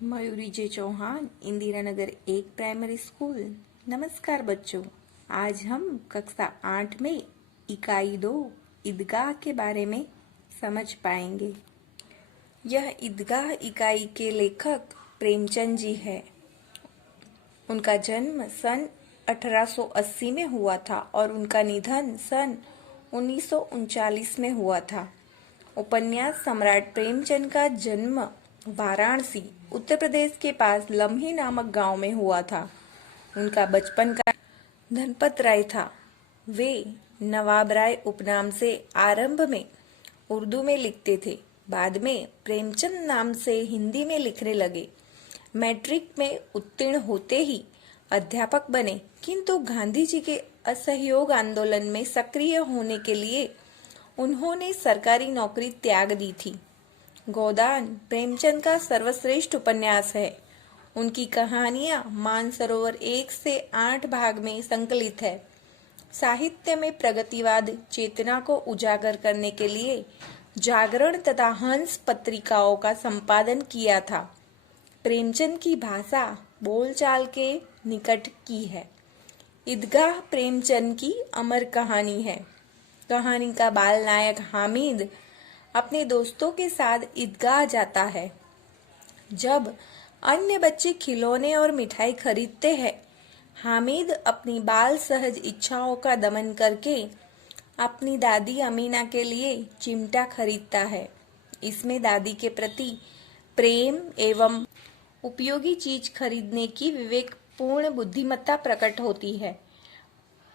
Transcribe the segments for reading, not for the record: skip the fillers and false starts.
मयूरी जे Chauhan, Indira Nagar 1 primary school. नमस्कार बच्चों, आज हम कक्षा 8 में इकाई 2 ईदगाह के बारे में समझ पाएंगे। यह ईदगाह इकाई के लेखक प्रेमचंद जी है। उनका जन्म सन 1880 में हुआ था और उनका निधन सन 1939 में हुआ था। उपन्यास सम्राट प्रेमचंद का जन्म वाराणसी, उत्तर प्रदेश के पास लम्ही नामक गांव में हुआ था। उनका बचपन का धनपत राय था। वे नवाब राय उपनाम से आरंभ में उर्दू में लिखते थे, बाद में प्रेमचंद नाम से हिंदी में लिखने लगे। मैट्रिक में उत्तीर्ण होते ही अध्यापक बने, किंतु गांधी जी के असहयोग आंदोलन में सक्रिय होने के लिए उन्होंने सरकारी नौकरी त्याग दी थी। गोदान प्रेमचंद का सर्वश्रेष्ठ उपन्यास है। उनकी कहानियां मानसरोवर 1 से 8 भाग में संकलित है। साहित्य में प्रगतिवाद चेतना को उजागर करने के लिए जागरण तथा हंस पत्रिकाओं का संपादन किया था। प्रेमचंद की भाषा बोलचाल के निकट की है। ईदगाह प्रेमचंद की अमर कहानी है। कहानी का बाल नायक हामिद अपने दोस्तों के साथ ईदगाह जाता है। जब अन्य बच्चे खिलौने और मिठाई खरीदते हैं, हामिद अपनी बाल सहज इच्छाओं का दमन करके अपनी दादी अमीना के लिए चिमटा खरीदता है। इसमें दादी के प्रति प्रेम एवं उपयोगी चीज खरीदने की विवेकपूर्ण बुद्धिमत्ता प्रकट होती है।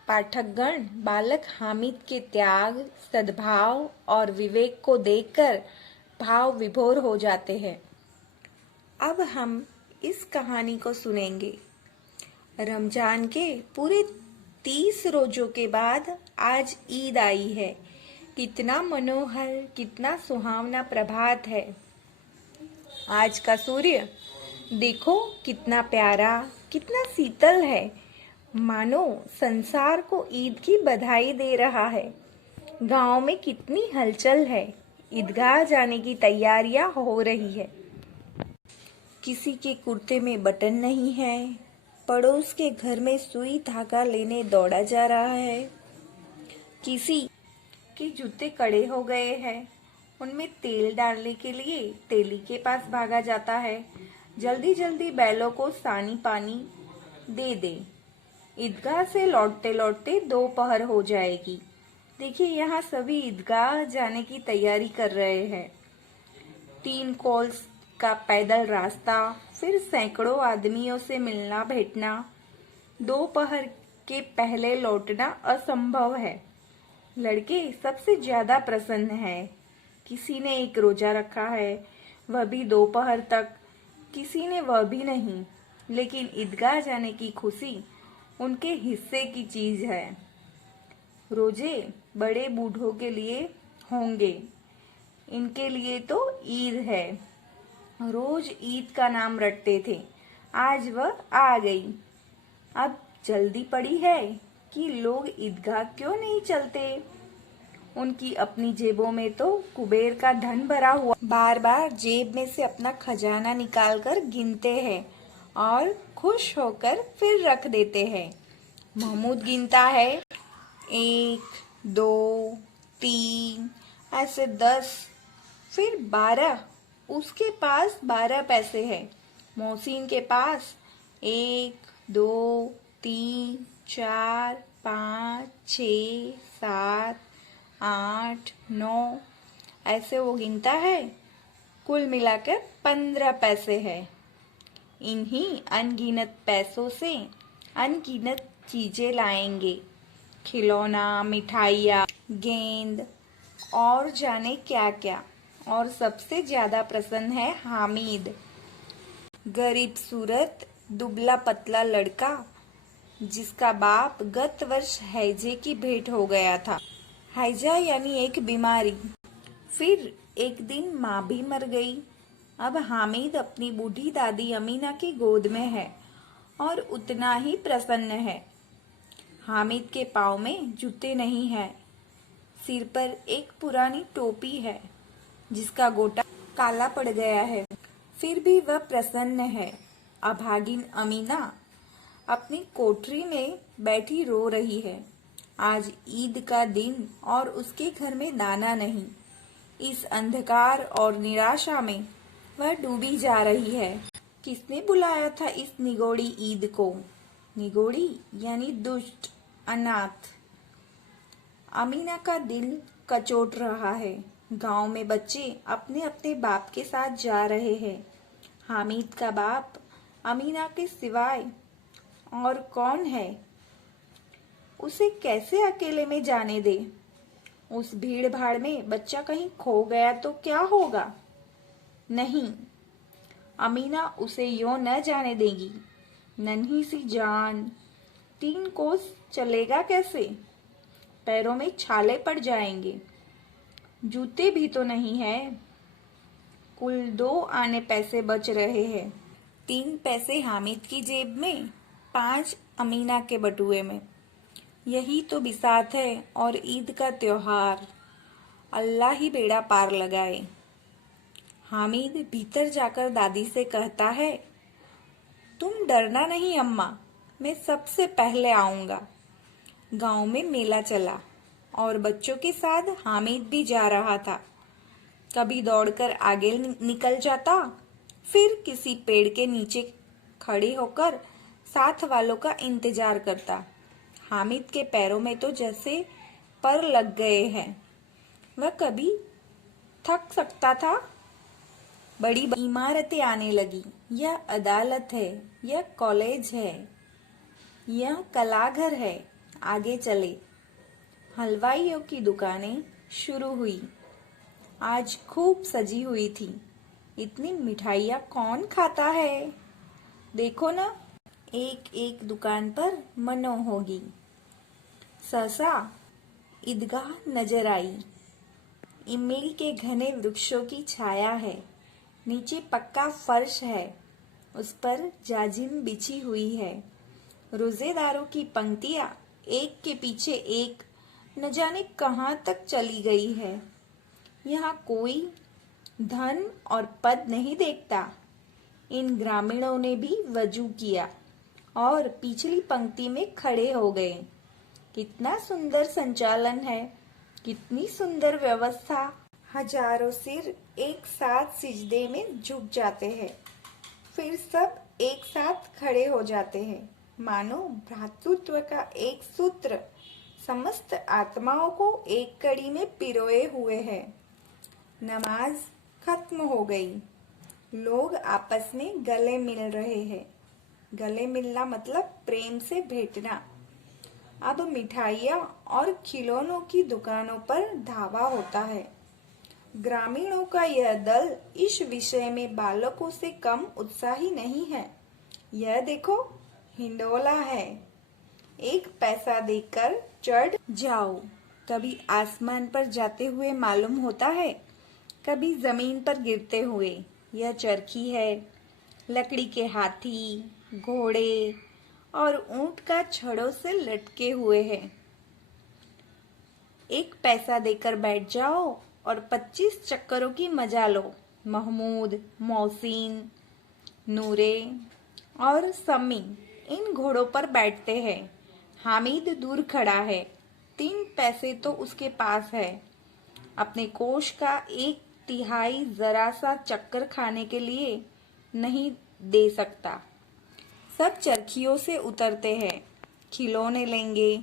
पाठकगण बालक हामिद के त्याग, सद्भाव और विवेक को देखकर भाव विभोर हो जाते हैं। अब हम इस कहानी को सुनेंगे। रमजान के पूरे 30 रोजों के बाद आज ईद आई है। कितना मनोहर, कितना सुहावना प्रभात है। आज का सूर्य देखो कितना प्यारा, कितना शीतल है, मानो संसार को ईद की बधाई दे रहा है। गांव में कितनी हलचल है। ईदगाह जाने की तैयारियां हो रही है। किसी के कुर्ते में बटन नहीं है। पड़ोस के घर में सुई धागा लेने दौड़ा जा रहा है। किसी के जूते कड़े हो गए हैं। उनमें तेल डालने के लिए तेली के पास भागा जाता है। जल्दी जल्दी बैलों को सानी पानी दे दे। ईदगाह से लौटते लौटते दोपहर हो जाएगी। देखिए, यहाँ सभी ईदगाह जाने की तैयारी कर रहे हैं। 3 कोस का पैदल रास्ता, फिर सैकड़ों आदमियों से मिलना भेटना। दोपहर के पहले लौटना असंभव है। लड़के सबसे ज्यादा प्रसन्न हैं। किसी ने एक रोजा रखा है, वह भी दोपहर तक। किसी ने वह भी नहीं, लेकिन ईदगाह जाने की खुशी उनके हिस्से की चीज है। रोजे बड़े बूढ़ों के लिए होंगे, इनके लिए तो ईद है। रोज ईद का नाम रटते थे, आज वह आ गई। अब जल्दी पड़ी है कि लोग ईदगाह क्यों नहीं चलते। उनकी अपनी जेबों में तो कुबेर का धन भरा हुआ। बार बार जेब में से अपना खजाना निकालकर गिनते हैं और खुश होकर फिर रख देते हैं। महमूद गिनता है 1, 2, 3, ऐसे 10, फिर 12। उसके पास 12 पैसे हैं। मोहसिन के पास 1, 2, 3, 4, 5, 6, 7, 8, 9, ऐसे वो गिनता है। कुल मिलाकर 15 पैसे है। इन्हीं अनगिनत पैसों से अनगिनत चीजें लाएंगे। खिलौना, मिठाइयाँ, गेंद और जाने क्या क्या। और सबसे ज्यादा प्रसन्न है हामिद, गरीब सूरत दुबला पतला लड़का, जिसका बाप गत वर्ष हैजे की भेंट हो गया था। हैजा यानी एक बीमारी। फिर एक दिन माँ भी मर गई। अब हामिद अपनी बूढ़ी दादी अमीना की गोद में है और उतना ही प्रसन्न है। हामिद के पाँव में जूते नहीं है। सिर पर एक पुरानी टोपी है जिसका गोटा काला पड़ गया है। फिर भी वह प्रसन्न है। अभागिन अमीना अपनी कोठरी में बैठी रो रही है। आज ईद का दिन और उसके घर में दाना नहीं। इस अंधकार और निराशा में वह डूबी जा रही है। किसने बुलाया था इस निगोड़ी ईद को? निगोड़ी यानी दुष्ट, अनाथ। अमीना का दिल कचोट रहा है। गांव में बच्चे अपने अपने बाप के साथ जा रहे हैं। हामिद का बाप अमीना के सिवाय और कौन है? उसे कैसे अकेले में जाने दे? उस भीड़ भाड़ में बच्चा कहीं खो गया तो क्या होगा? नहीं, अमीना उसे यूं न जाने देगी। नन्ही सी जान, 3 कोस चलेगा कैसे? पैरों में छाले पड़ जाएंगे। जूते भी तो नहीं है। कुल 2 आने पैसे बच रहे हैं। 3 पैसे हामिद की जेब में, 5 अमीना के बटुए में। यही तो बिसात है और ईद का त्योहार। अल्लाह ही बेड़ा पार लगाए। हामिद भीतर जाकर दादी से कहता है, तुम डरना नहीं अम्मा, मैं सबसे पहले आऊंगा। गांव में मेला चला और बच्चों के साथ हामिद भी जा रहा था। कभी दौड़कर आगे निकल जाता, फिर किसी पेड़ के नीचे खड़े होकर साथ वालों का इंतजार करता। हामिद के पैरों में तो जैसे पर लग गए हैं। वह कभी थक सकता था। बड़ी इमारतें आने लगी। यह अदालत है, यह कॉलेज है, यह कलाघर है। आगे चले। हलवाइयों की दुकानें शुरू हुई। आज खूब सजी हुई थी। इतनी मिठाइयाँ कौन खाता है? देखो ना, एक एक दुकान पर मनो होगी। सहसा ईदगाह नजर आई। इमली के घने वृक्षों की छाया है। नीचे पक्का फर्श है, उस पर जाजिम बिछी हुई है। रोजेदारों की पंक्तियां एक के पीछे एक न जाने कहां तक चली गई है। यहाँ कोई धन और पद नहीं देखता। इन ग्रामीणों ने भी वजू किया और पिछली पंक्ति में खड़े हो गए। कितना सुंदर संचालन है, कितनी सुंदर व्यवस्था। हजारों सिर एक साथ सिजदे में झुक जाते हैं, फिर सब एक साथ खड़े हो जाते हैं, मानो भ्रातृत्व का एक सूत्र समस्त आत्माओं को एक कड़ी में पिरोए हुए है। नमाज खत्म हो गई। लोग आपस में गले मिल रहे हैं। गले मिलना मतलब प्रेम से भेंटना। अब मिठाइयाँ और खिलौनों की दुकानों पर धावा होता है। ग्रामीणों का यह दल इस विषय में बालकों से कम उत्साही नहीं है। यह देखो, हिंडोला है। 1 पैसा देकर चढ़ जाओ। कभी आसमान पर जाते हुए मालूम होता है, कभी जमीन पर गिरते हुए। यह चरखी है। लकड़ी के हाथी, घोड़े और ऊंट का छड़ों से लटके हुए हैं। 1 पैसा देकर बैठ जाओ और 25 चक्करों की मजा लो। महमूद, मोहसिन, नूरे और समी इन घोड़ों पर बैठते हैं। हामिद दूर खड़ा है। 3 पैसे तो उसके पास है। अपने कोष का 1/3 जरा सा चक्कर खाने के लिए नहीं दे सकता। सब चरखियों से उतरते हैं। खिलौने लेंगे।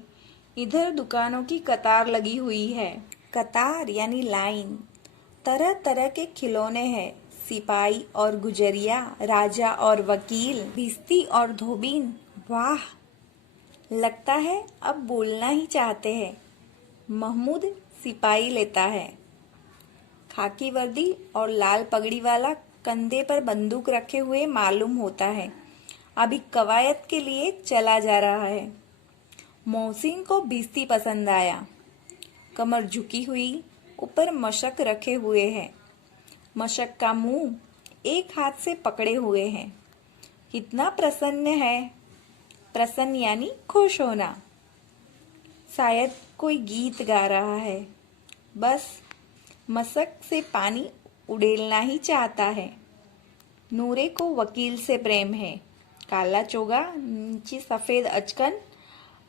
इधर दुकानों की कतार लगी हुई है। कतार यानी लाइन। तरह तरह के खिलौने हैं। सिपाही और गुजरिया, राजा और वकील, भिस्ती और धोबीन। वाह, लगता है अब बोलना ही चाहते हैं। महमूद सिपाही लेता है। खाकी वर्दी और लाल पगड़ी वाला कंधे पर बंदूक रखे हुए मालूम होता है। अभी कवायद के लिए चला जा रहा है। मोहसिन को भिस्ती पसंद आया। कमर झुकी हुई, ऊपर मशक रखे हुए है। मशक का मुंह एक हाथ से पकड़े हुए हैं। कितना प्रसन्न है। प्रसन्न यानी खुश होना। शायद कोई गीत गा रहा है। बस मशक से पानी उड़ेलना ही चाहता है। नूरे को वकील से प्रेम है। काला चोगा, नीचे सफेद अचकन,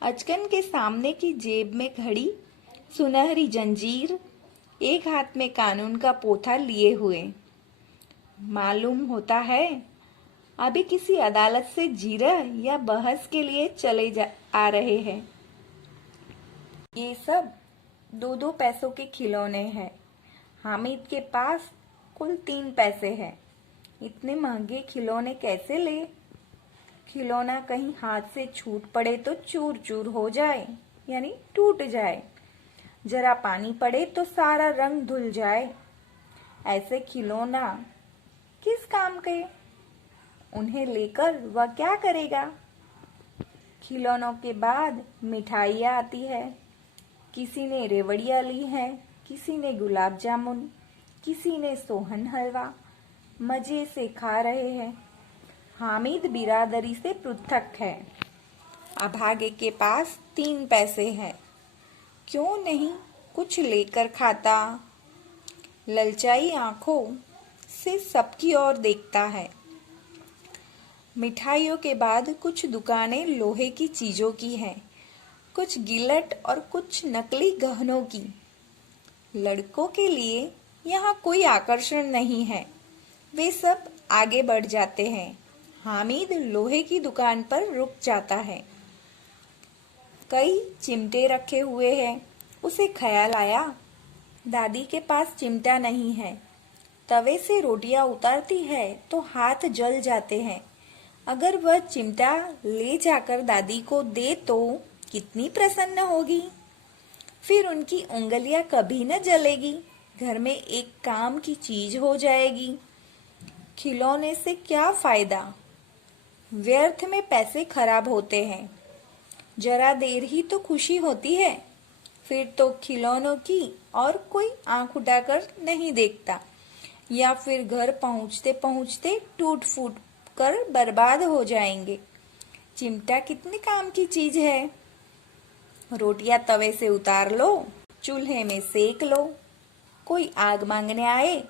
अचकन के सामने की जेब में घड़ी, सुनहरी जंजीर, एक हाथ में कानून का पोथा लिए हुए। मालूम होता है अभी किसी अदालत से जीरह या बहस के लिए आ रहे हैं। ये सब 2-2 पैसों के खिलौने हैं। हामिद के पास कुल 3 पैसे हैं। इतने महंगे खिलौने कैसे ले? खिलौना कहीं हाथ से छूट पड़े तो चूर चूर हो जाए, यानी टूट जाए। जरा पानी पड़े तो सारा रंग धुल जाए। ऐसे खिलौना किस काम के? उन्हें लेकर वह क्या करेगा? खिलौनों के बाद मिठाइयाँ आती है। किसी ने रेवड़ियाँ ली है, किसी ने गुलाब जामुन, किसी ने सोहन हलवा। मजे से खा रहे हैं। हामिद बिरादरी से पृथक है। अभागे के पास 3 पैसे हैं। क्यों नहीं कुछ लेकर खाता? ललचाई आंखों से सबकी ओर देखता है। मिठाइयों के बाद कुछ दुकानें लोहे की चीजों की हैं, कुछ गिलट और कुछ नकली गहनों की। लड़कों के लिए यहाँ कोई आकर्षण नहीं है। वे सब आगे बढ़ जाते हैं। हामिद लोहे की दुकान पर रुक जाता है। कई चिमटे रखे हुए हैं। उसे ख्याल आया, दादी के पास चिमटा नहीं है। तवे से रोटियां उतारती है तो हाथ जल जाते हैं। अगर वह चिमटा ले जाकर दादी को दे तो कितनी प्रसन्न होगी। फिर उनकी उंगलियां कभी न जलेगी। घर में एक काम की चीज हो जाएगी। खिलौने से क्या फायदा? व्यर्थ में पैसे खराब होते हैं। जरा देर ही तो खुशी होती है, फिर तो खिलौनों की और कोई आंख उठाकर नहीं देखता, या फिर घर पहुंचते पहुंचते टूट फूट कर बर्बाद हो जाएंगे। चिमटा कितने काम की चीज है। रोटियां तवे से उतार लो, चूल्हे में सेक लो। कोई आग मांगने आए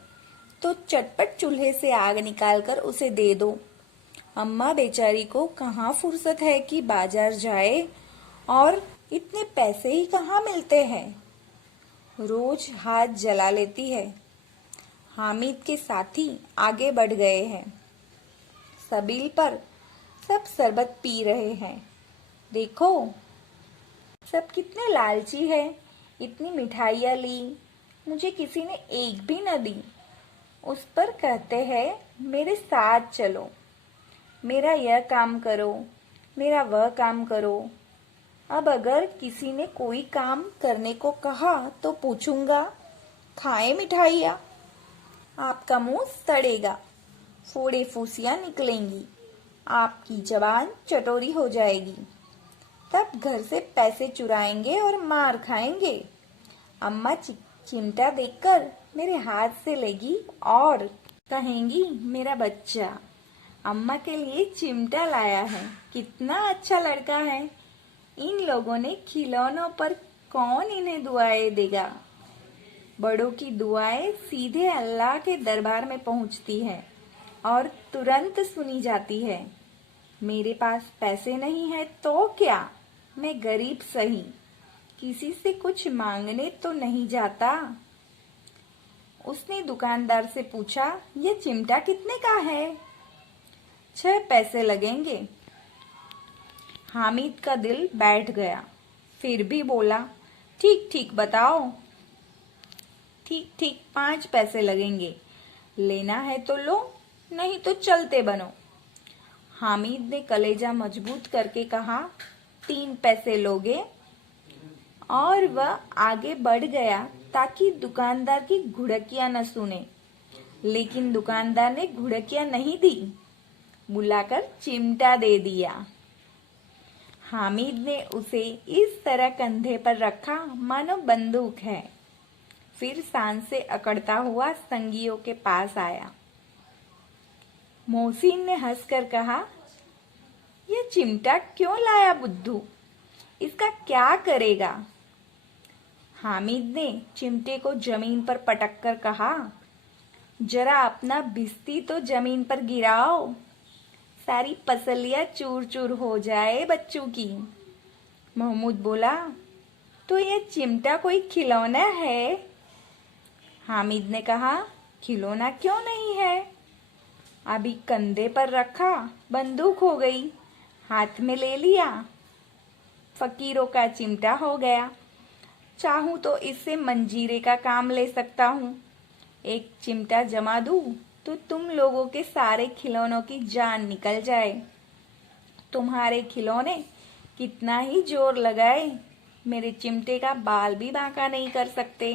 तो चटपट चूल्हे से आग निकालकर उसे दे दो। अम्मा बेचारी को कहाँ फुर्सत है कि बाजार जाए, और इतने पैसे ही कहाँ मिलते हैं। रोज हाथ जला लेती है। हामिद के साथी आगे बढ़ गए हैं। सबील पर सब शरबत पी रहे हैं। देखो सब कितने लालची है। इतनी मिठाइयाँ ली, मुझे किसी ने एक भी न दी। उस पर कहते हैं मेरे साथ चलो, मेरा यह काम करो, मेरा वह काम करो। अब अगर किसी ने कोई काम करने को कहा तो पूछूंगा, खाए मिठाइयाँ? आपका मुंह सड़ेगा, फोड़े फूसियाँ निकलेंगी, आपकी जबान चटोरी हो जाएगी। तब घर से पैसे चुराएंगे और मार खाएंगे। अम्मा चिमटा देखकर मेरे हाथ से लेगी और कहेंगी, मेरा बच्चा अम्मा के लिए चिमटा लाया है, कितना अच्छा लड़का है। इन लोगों ने खिलौनों पर कौन इन्हें दुआएं देगा। बड़ों की दुआएं सीधे अल्लाह के दरबार में पहुंचती है और तुरंत सुनी जाती है। मेरे पास पैसे नहीं है तो क्या, मैं गरीब सही, किसी से कुछ मांगने तो नहीं जाता। उसने दुकानदार से पूछा, यह चिमटा कितने का है? 6 पैसे लगेंगे। हामिद का दिल बैठ गया। फिर भी बोला, ठीक ठीक बताओ। ठीक ठीक 5 पैसे लगेंगे। लेना है तो लो, नहीं तो चलते बनो। हामिद ने कलेजा मजबूत करके कहा, 3 पैसे लोगे? और वह आगे बढ़ गया ताकि दुकानदार की घुड़कियां न सुने। लेकिन दुकानदार ने घुड़कियां नहीं दी, बुलाकर चिमटा दे दिया। हामिद ने उसे इस तरह कंधे पर रखा मानो बंदूक है। फिर सांस से अकड़ता हुआ संगियों के पास आया। मोहसिन ने हंसकर कहा, यह चिमटा क्यों लाया बुद्धू, इसका क्या करेगा? हामिद ने चिमटे को जमीन पर पटक कर कहा, जरा अपना भिस्ती तो जमीन पर गिराओ, सारी पसलियां चूर चूर हो जाए बच्चों की। महमूद बोला, तो ये चिमटा कोई खिलौना है? हामिद ने कहा, खिलौना क्यों नहीं है? अभी कंधे पर रखा, बंदूक हो गई, हाथ में ले लिया, फकीरों का चिमटा हो गया। चाहूं तो इससे मंजीरे का काम ले सकता हूँ। एक चिमटा जमा दूं तो तुम लोगों के सारे खिलौनों की जान निकल जाए। तुम्हारे खिलौने कितना ही जोर लगाए, मेरे चिमटे का बाल भी बांका नहीं कर सकते।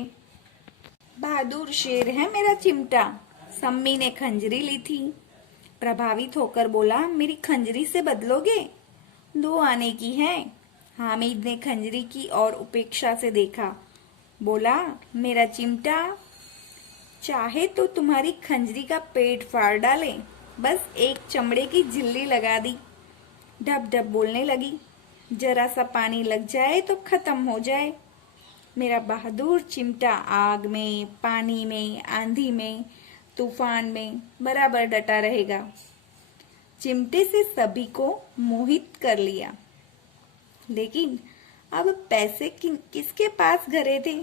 बहादुर शेर है मेरा चिमटा। सम्मी ने खंजरी ली थी। प्रभावित होकर बोला, मेरी खंजरी से बदलोगे? 2 आने की है। हामिद ने खंजरी की और उपेक्षा से देखा। बोला, मेरा चिमटा चाहे तो तुम्हारी खंजरी का पेट फाड़ डाले, बस एक चमड़े की झिल्ली लगा दी। ढप ढप बोलने लगी। जरा सा पानी लग जाए तो खत्म हो जाए। मेरा बहादुर चिमटा आग में, पानी में, आंधी में, तूफान में बराबर डटा रहेगा। चिमटे से सभी को मोहित कर लिया। लेकिन अब पैसे किसके पास घरे थे?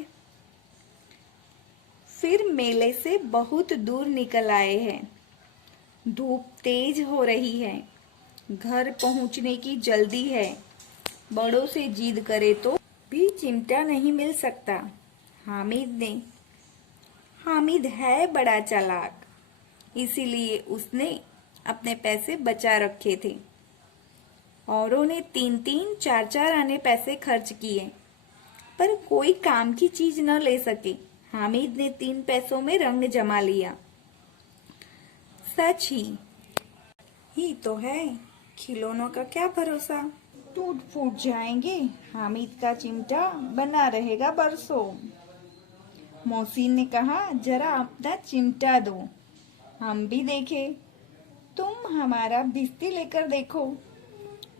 फिर मेले से बहुत दूर निकल आए हैं। धूप तेज हो रही है, घर पहुंचने की जल्दी है। बड़ों से जिद करे तो भी चिमटा नहीं मिल सकता। हामिद है बड़ा चालाक, इसीलिए उसने अपने पैसे बचा रखे थे। औरों ने 3-3, 4-4 आने पैसे खर्च किए, पर कोई काम की चीज न ले सके। हामिद ने 3 पैसों में रंग जमा लिया। सच ही तो है, खिलौनों का क्या भरोसा, टूट फूट जाएंगे। हामिद का चिमटा बना रहेगा बरसों। मोहसिन ने कहा, जरा अपना चिमटा दो, हम भी देखें। तुम हमारा भिस्ती लेकर देखो।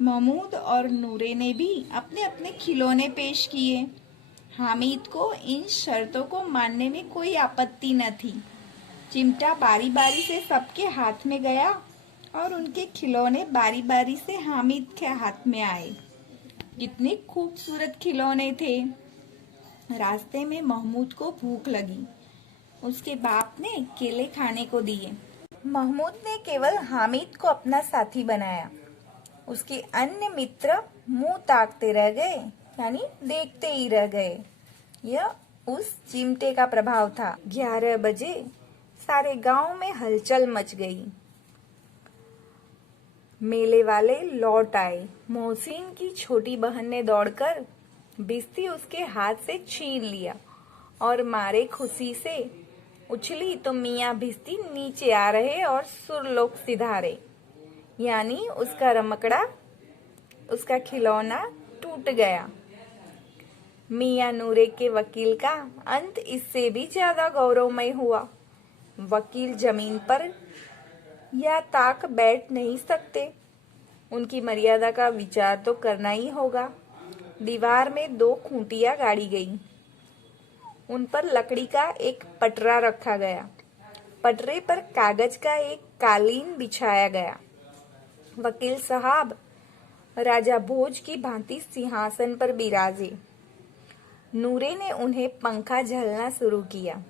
महमूद और नूरे ने भी अपने अपने खिलौने पेश किए। हामिद को इन शर्तों को मानने में कोई आपत्ति न थी। चिमटा बारी बारी से सबके हाथ में गया और उनके खिलौने बारी बारी से हामिद के हाथ में आए। कितने खूबसूरत खिलौने थे। रास्ते में महमूद को भूख लगी। उसके बाप ने केले खाने को दिए। महमूद ने केवल हामिद को अपना साथी बनाया। उसके अन्य मित्र मुंह ताकते रह गए, यानी देखते ही रह गए। यह उस चिमटे का प्रभाव था। 11 बजे सारे गांव में हलचल मच गई। मेले वाले लौट आए। मोहसिन की छोटी बहन ने दौड़कर भिस्ती उसके हाथ से छीन लिया और मारे खुशी से उछली तो मियाँ भिस्ती नीचे आ रहे और सुरलोक सिधारे, यानी उसका रमकड़ा, उसका खिलौना टूट गया। मियाँ नूरे के वकील का अंत इससे भी ज्यादा गौरवमय हुआ। वकील जमीन पर या ताक बैठ नहीं सकते, उनकी मर्यादा का विचार तो करना ही होगा। दीवार में 2 खूंटियां गाड़ी गई। उन पर लकड़ी का एक पटरा रखा गया। पटरे पर कागज का एक कालीन बिछाया गया। वकील साहब राजा भोज की भांति सिंहासन पर बिराजे। नूरे ने उन्हें पंखा झलना शुरू किया।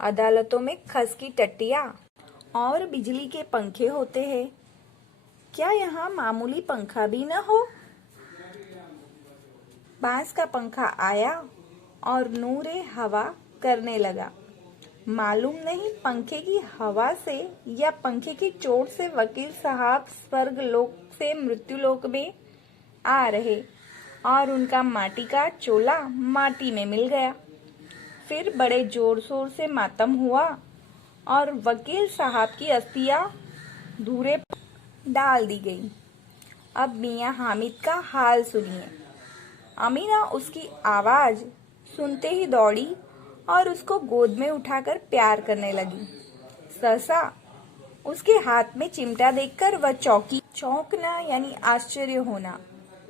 अदालतों में खस की टट्टियां और बिजली के पंखे होते हैं, क्या यहाँ मामूली पंखा भी न हो? बांस का पंखा आया और नूरे हवा करने लगा। मालूम नहीं पंखे की हवा से या पंखे की चोट से वकील साहब स्वर्ग लोक से मृत्यु लोक में आ रहे और उनका माटी का चोला माटी में मिल गया। फिर बड़े जोर शोर से मातम हुआ और वकील साहब की अस्थियां धूरे डाल दी गई। अब मियाँ हामिद का हाल सुनिए। अमीना उसकी आवाज सुनते ही दौड़ी और उसको गोद में उठाकर प्यार करने लगी। सहसा उसके हाथ में चिमटा देखकर वह चौंकी। चौंकना यानी आश्चर्य होना।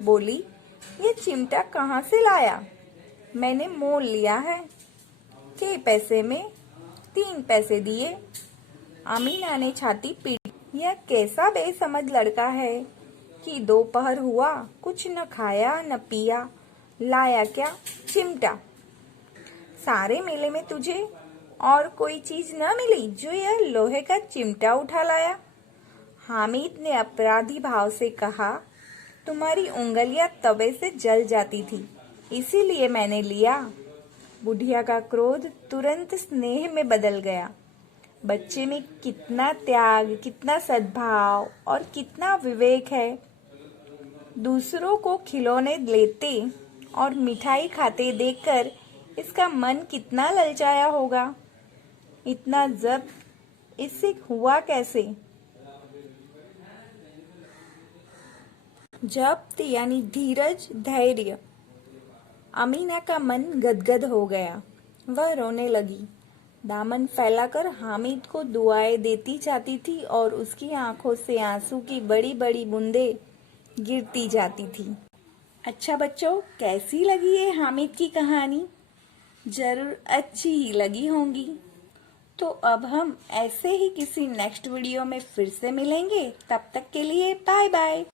बोली, ये चिमटा कहाँ से लाया? मैंने मोल लिया है। के पैसे में? 3 पैसे दिए। अमीना ने छाती पीटी। यह कैसा बेसमझ लड़का है कि दोपहर हुआ, कुछ न खाया न पिया, लाया क्या? चिमटा। सारे मेले में तुझे और कोई चीज न मिली जो यह लोहे का चिमटा उठा लाया? हामिद ने अपराधी भाव से कहा, तुम्हारी उंगलियां तवे से जल जाती थी, इसीलिए मैंने लिया। बुढ़िया का क्रोध तुरंत स्नेह में बदल गया। बच्चे में कितना त्याग, कितना सद्भाव और कितना विवेक है। दूसरों को खिलौने लेते और मिठाई खाते देखकर इसका मन कितना ललचाया होगा। इतना जब्त इससे हुआ कैसे? जब्त यानी धीरज, धैर्य। अमीना का मन गदगद हो गया। वह रोने लगी। दामन फैलाकर हामिद को दुआएं देती जाती थी और उसकी आंखों से आंसू की बड़ी बड़ी बूंदें गिरती जाती थी। अच्छा बच्चों, कैसी लगी ये हामिद की कहानी? जरूर अच्छी ही लगी होंगी। तो अब हम ऐसे ही किसी नेक्स्ट वीडियो में फिर से मिलेंगे। तब तक के लिए बाय बाय।